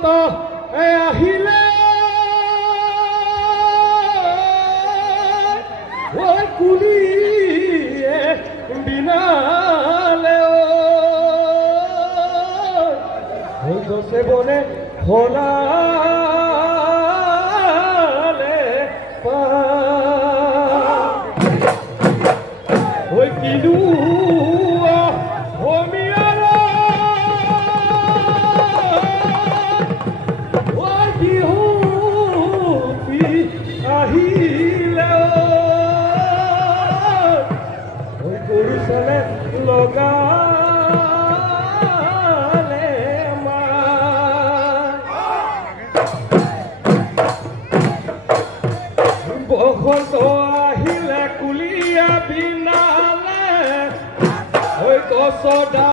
বসন্ত আহিলে কুলিয়ে বিনালে গছে বনে খোলালে ওই কিনু আহিলে ওই গরু চলে লগালে বসন্ত আহিলে কুলিয়া বিনালে ওই গছৰ